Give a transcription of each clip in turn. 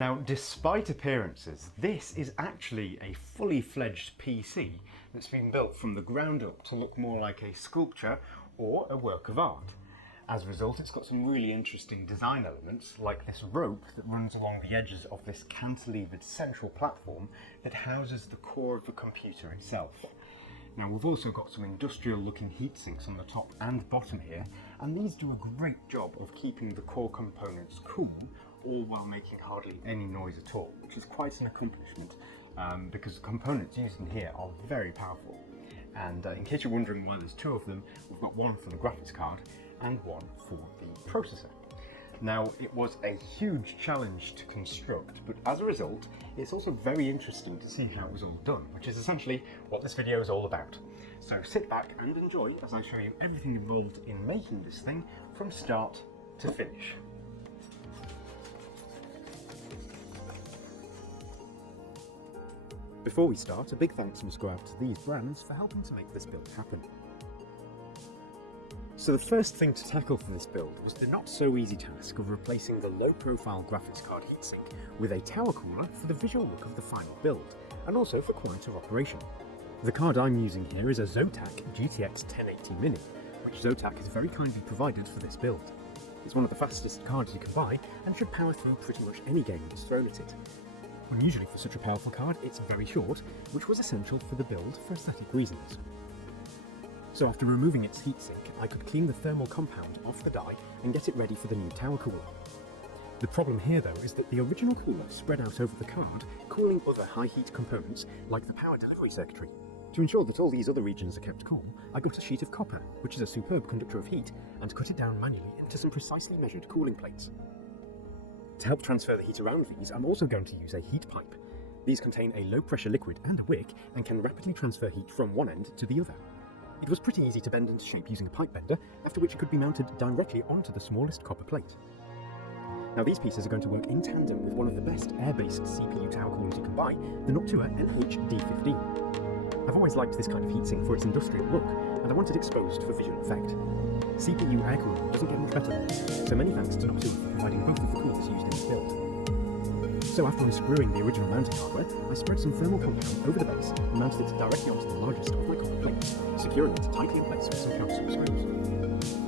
Now, despite appearances, this is actually a fully fledged PC that's been built from the ground up to look more like a sculpture or a work of art. As a result, it's got some really interesting design elements, like this rope that runs along the edges of this cantilevered central platform that houses the core of the computer itself. Now, we've also got some industrial looking heat sinks on the top and bottom here, and these do a great job of keeping the core components cool, all while making hardly any noise at all, which is quite an accomplishment because the components used in here are very powerful. And in case you're wondering why there's two of them, we've got one for the graphics card and one for the processor. Now, it was a huge challenge to construct, but as a result, it's also very interesting to see how it was all done, which is essentially what this video is all about. So sit back and enjoy as I show you everything involved in making this thing from start to finish. Before we start, a big thanks must go out to these brands for helping to make this build happen. So the first thing to tackle for this build was the not so easy task of replacing the low profile graphics card heatsink with a tower cooler for the visual look of the final build, and also for quieter operation. The card I'm using here is a Zotac GTX 1080 Mini, which Zotac has very kindly provided for this build. It's one of the fastest cards you can buy and should power through pretty much any game that's thrown at it. Unusually for such a powerful card, it's very short, which was essential for the build for aesthetic reasons. So after removing its heatsink, I could clean the thermal compound off the die and get it ready for the new tower cooler. The problem here though is that the original cooler spread out over the card, cooling other high heat components like the power delivery circuitry. To ensure that all these other regions are kept cool, I got a sheet of copper, which is a superb conductor of heat, and cut it down manually into some precisely measured cooling plates. To help transfer the heat around these, I'm also going to use a heat pipe. These contain a low pressure liquid and a wick and can rapidly transfer heat from one end to the other. It was pretty easy to bend into shape using a pipe bender, after which it could be mounted directly onto the smallest copper plate. Now these pieces are going to work in tandem with one of the best air-based CPU tower coolers you can buy, the Noctua NH-D15. I've always liked this kind of heatsink for its industrial look, and I want it exposed for visual effect. CPU air cooling doesn't get much better than this, so many thanks to Noctua for providing both of the coolers used in this build. So after unscrewing the original mounting hardware, I spread some thermal compound over the base and mounted it directly onto the largest of my copper plates, securing it tightly in place with some calcium screws.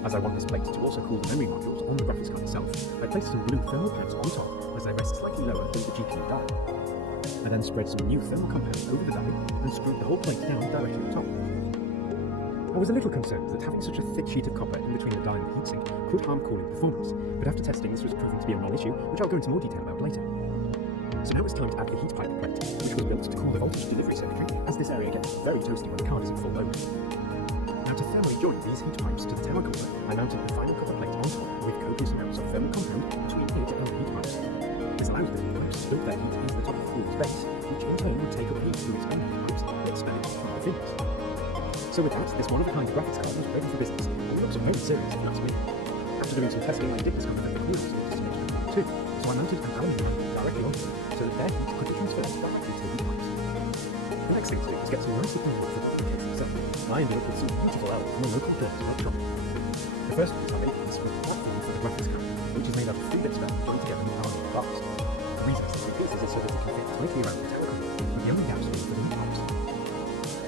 As I want this plate to also cool the memory modules on the graphics card itself, I placed some blue thermal pads on top as they rest slightly lower than the GPU die. I then spread some new thermal compound over the die and screwed the whole plate down directly on top. I was a little concerned that having such a thick sheet of copper in between the die and the heatsink could harm cooling performance, but after testing this was proven to be a non-issue, which I'll go into more detail about later. So now it's time to add the heat pipe plate, which was built to cool the voltage delivery circuitry, as this area gets very toasty when the card is at full load. Now to thermally join these heat pipes to the tower cooler, I mounted the final copper plate on top with copious amounts of thermal compound between it and the heat pipes. This allows the heat pipes to dump their heat into the top of the cooler's base, which in turn would take up heat through its own heat pipes and expel it from the fins. So with that, this one-of-a-kind graphics card was ready for business, and it looks very serious if that's me. After doing some testing, I did discover that the cooler was supposed to too, so I mounted an aluminium lamp directly onto it, so that their heat could be transferred directly to the heat pipes. The next thing to do is get some nice looking wood for the case itself. I ended up with some beautiful L from a local builder's workshop. The first piece I made was with the platform for the graphics card, which is made out of 3 bits of joined together with aluminium bars. The reason it's 3 pieces is so that it can fit tightly around the tower cooler, with the only gaps being for the heat pipes.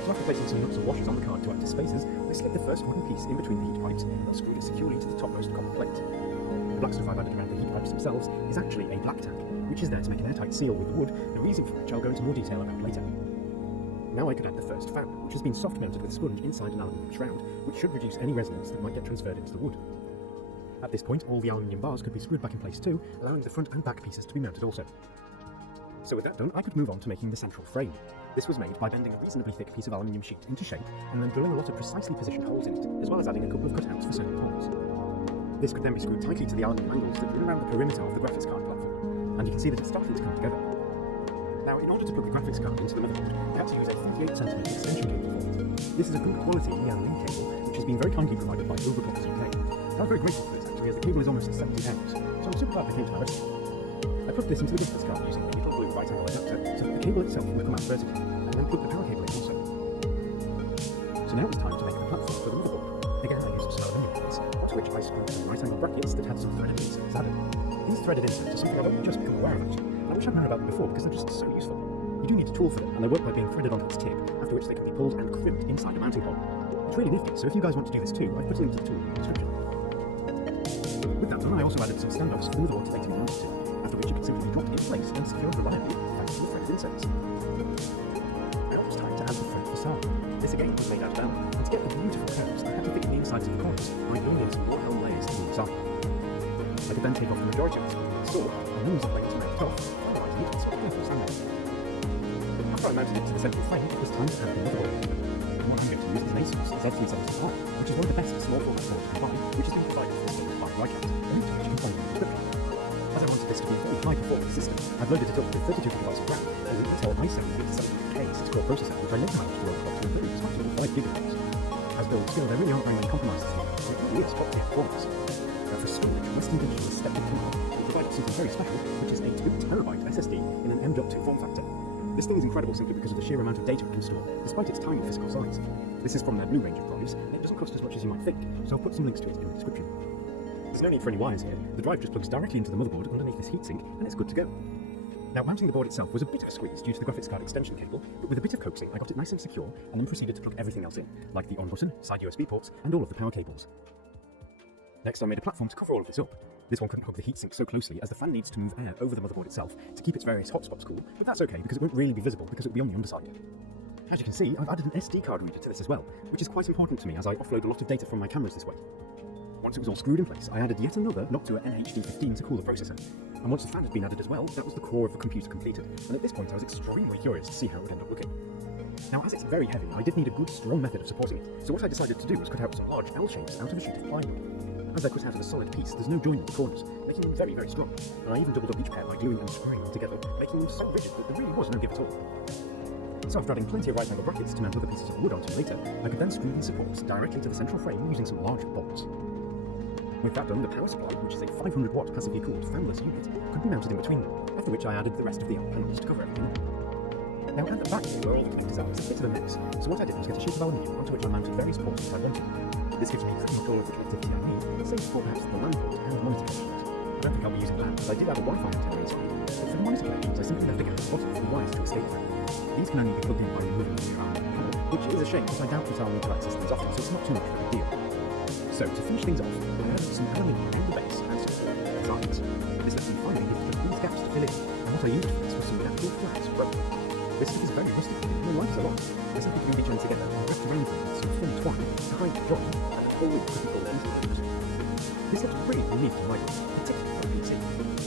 So after placing some nuts and washers on the card to act as spacers, I slid the first wooden piece in between the heat pipes and screwed it securely to the topmost copper plate. The black stuff I've added around the heat pipes themselves is actually a black tack, which is there to make an airtight seal with the wood, the reason for which I'll go into more detail about later. Now I could add the first fan, which has been soft mounted with a sponge inside an aluminium shroud, which should reduce any resonance that might get transferred into the wood. At this point, all the aluminium bars could be screwed back in place too, allowing the front and back pieces to be mounted also. So with that done, I could move on to making the central frame. This was made by bending a reasonably thick piece of aluminium sheet into shape and then drilling a lot of precisely positioned holes in it, as well as adding a couple of cutouts for certain holes. This could then be screwed tightly to the aluminium angles that run around the perimeter of the graphics card platform, and you can see that it's starting to come together. Now, in order to plug the graphics card into the motherboard, you have to use a 38cm extension cable for it. This is a good quality Lian link cable, which has been very kindly provided by Overclocks UK. I'm very grateful for this actually, as the cable is almost 70 pounds, so I'm super glad they came to my rescue. I plugged this into the graphics card using a little blue right angle adapter, so that the cable itself will come out vertically, and then plug the power cable in also. So now it's time to make the platform for the motherboard. Again, I used some aluminium plates, onto which I screwed some right angle brackets that had some threaded inserts added. These threaded inserts are something I've only just become aware of actually, and I I've known about them before because they're just so useful. You do need a tool for them, and they work by being threaded onto its tip, after which they can be pulled and crimped inside a mounting hole. It's really nifty, so if you guys want to do this too, I've put a link to the tool in the description. With that done, I also added some standoffs for the motherboard to make it mounted to, after which you can simply drop it in place and secure reliably thanks to the threaded inserts. Now it's time to add the thread facade. This again was made out of down, and to get the beautiful curves, I had to thicken the insides of the corners by building some more elm layers to the side. I could then take off the majority of this wood with the saw, and use the plane to mount it off, finalising it with some beautiful sandwich. After I mounted it to the central frame, it was time to add the motherboard. And what I'm going to use is an ASUS Z370R, which is one of the best small format boards you can buy, which has been provided for us by Rycat, a link to which you can find in the description. As I wanted this to be a fully high performance system, I've loaded it up with 32 GB of RAM and an Intel i7-8700K 6-core processor, which I later managed to roll up to include as much as 5 GB. As built still, there really aren't very many compromises here, so it really is top-tier performance. Now for storage, Western Digital has stepped up to mark and provided something very special, which is a 2TB SSD in an M.2 form factor. This thing is incredible simply because of the sheer amount of data it can store, despite its tiny physical size. This is from their blue range of drives, and it doesn't cost as much as you might think, so I'll put some links to it in the description. There's no need for any wires here. The drive just plugs directly into the motherboard underneath this heatsink, and it's good to go. Now, mounting the board itself was a bit of a squeeze due to the graphics card extension cable, but with a bit of coaxing I got it nice and secure, and then proceeded to plug everything else in, like the on button, side USB ports, and all of the power cables. Next, I made a platform to cover all of this up. This one couldn't hug the heatsink so closely as the fan needs to move air over the motherboard itself to keep its various hotspots cool, but that's okay because it won't really be visible because it will be on the underside. As you can see, I've added an SD card reader to this as well, which is quite important to me as I offload a lot of data from my cameras this way. Once it was all screwed in place, I added yet another Noctua NHD15 to cool the processor. And once the fan had been added as well, that was the core of the computer completed, and at this point I was extremely curious to see how it would end up looking. Now, as it's very heavy, I did need a good, strong method of supporting it, so what I decided to do was cut out some large L shapes out of a sheet of plywood. As they're cut out of a solid piece, there's no join in the corners, making them very, very strong, and I even doubled up each pair by gluing and screwing them together, making them so rigid that there really was no give at all. So after adding plenty of right-angle brackets to mount other pieces of wood onto later, I could then screw these supports directly to the central frame using some large bolts. With that done, the power supply, which is a 500-watt passively cooled fanless unit, could be mounted in between them, after which I added the rest of the L panels to cover everything up. Now at the back here, where all the connectors are, it's a bit of a mess, so what I did was get a sheet of aluminium onto which I mounted various ports that I wanted. This gives me pretty much all of the connectivity I need, save for perhaps the LAN port and monitor connections. I don't think I'll be using LAN, as I did add a Wi-Fi antenna inside, but for the monitor connections I simply left a gap at the bottom for the wires to escape through. These can only be plugged in by removing the aluminium panel, which is a shame, but I doubt that I'll need to access these often, so it's not too much of a big deal. So to finish things off, I added some aluminium around the base and some support on the sides. This lets me finally give these gaps to fill in, and what I used for this was some natural flax rope. This stuff is very rustic and I like it a lot. I simply glued each end together and wrapped around them with some thin twine to hide the join, and the whole could be pulled into the house. This looks pretty unique in my view, particularly for a PC.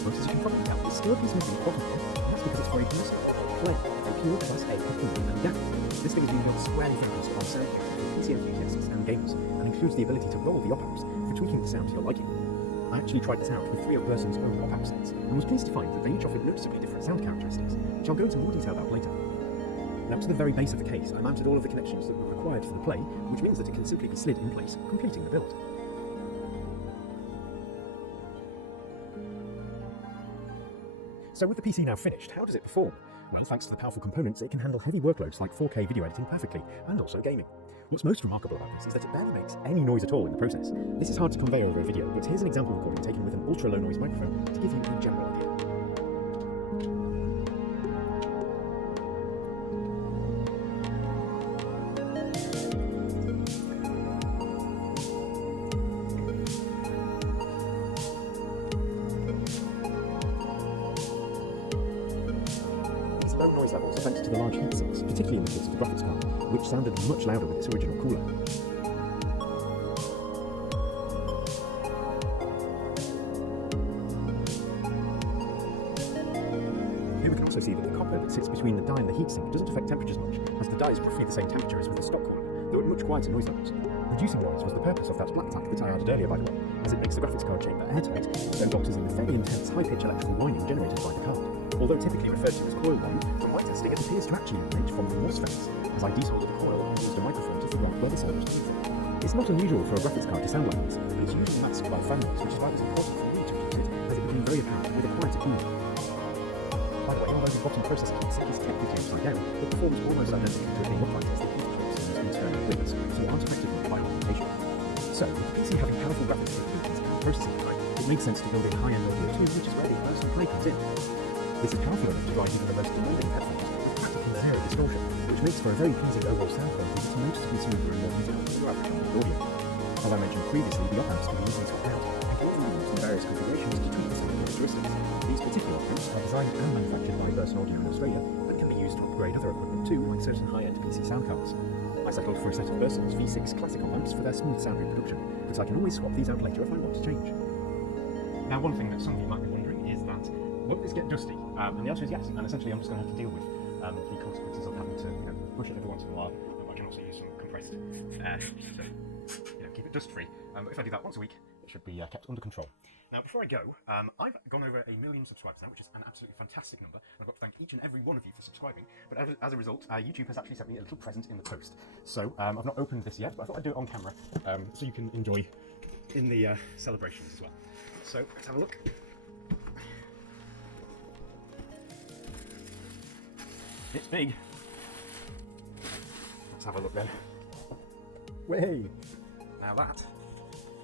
Most as you can probably tell, it's still a piece missing bottom here, and that's because it's very versatile, plain, and pure plus A aluminum and down. This thing is being built squarely focused on sound effects for PC enthusiasts and gamers, and includes the ability to roll the op-amps for tweaking the sound to your liking. I actually tried this out with 3 of Burson's own op-amp sets, and was pleased to find that they each offered noticeably different sound characteristics, which I'll go into more detail about later. Now to the very base of the case, I mounted all of the connections that were required for the play, which means that it can simply be slid in place, completing the build. So with the PC now finished, how does it perform? Well, thanks to the powerful components, it can handle heavy workloads like 4K video editing perfectly, and also gaming. What's most remarkable about this is that it barely makes any noise at all in the process. This is hard to convey over a video, but here's an example recording taken with an ultra-low noise microphone to give you a general idea. Low noise levels are thanks to the large heatsinks, particularly in the case of the graphics card, which sounded much louder with its original cooler. Here we can also see that the copper that sits between the die and the heatsink doesn't affect temperatures much, as the die is roughly the same temperature as with the stock cooler, though at much quieter noise levels. Reducing noise was the purpose of that black tack that I added earlier, by the way, as it makes the graphics card chamber airtight, so doctors in the very intense high-pitch electrical whining generated by the card. Although typically referred to as coil whine, from my testing it appears to actually emanate from the MOSFETs, as I desoldered the coil and used a microphone to figure out where the solders came from. It's not unusual for a graphics card to sound like this, but it's usually masked by fan noise, which is why it was important for me to use it, as it became very apparent with a quieter keyboard. By the way, although the bottom processor heatsink is technically upside down, it performs almost identical to being upright as the heat chips used internal wings, so aren't affected by orientation. So, with the PC having powerful graphics capabilities and processing time, it makes sense to build in high-end audio too, which is where the immersive play comes in. The This is powerful enough to drive even the most demanding headphones with practically zero distortion, which makes for a very pleasing overall sound quality that's noticeably smoother and more musical than your average on-board audio. As I mentioned previously, the op-amps can be easily swapped out and can be used in various configurations to tweak the sound characteristics. These particular op-amps are designed and manufactured by Burson Audio in Australia and can be used to upgrade other equipment too, like certain high-end PC sound cards. I settled for a set of Burson's V6 classic op-amps for their smooth sound reproduction, but I can always swap these out later if I want to change. Now, one thing that some of you might be wondering is that, won't this get dusty? And the answer is yes, and essentially I'm just going to have to deal with the consequences of having to push it every once in a while. I can also use some compressed air to keep it dust-free. But if I do that once a week, it should be kept under control. Now, before I go, I've gone over 1 million subscribers now, which is an absolutely fantastic number. I've got to thank each and every one of you for subscribing. But as a result, YouTube has actually sent me a little present in the post. So I've not opened this yet, but I thought I'd do it on camera so you can enjoy in the celebrations as well. So let's have a look. It's big. Let's have a look then. Way! Now that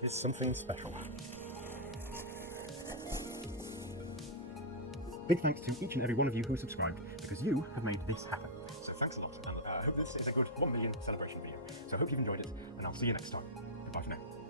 is something special. Big thanks to each and every one of you who subscribed, because you have made this happen. So thanks a lot, and I hope this is a good 1 million celebration video. So I hope you've enjoyed it, and I'll see you next time. Goodbye for now.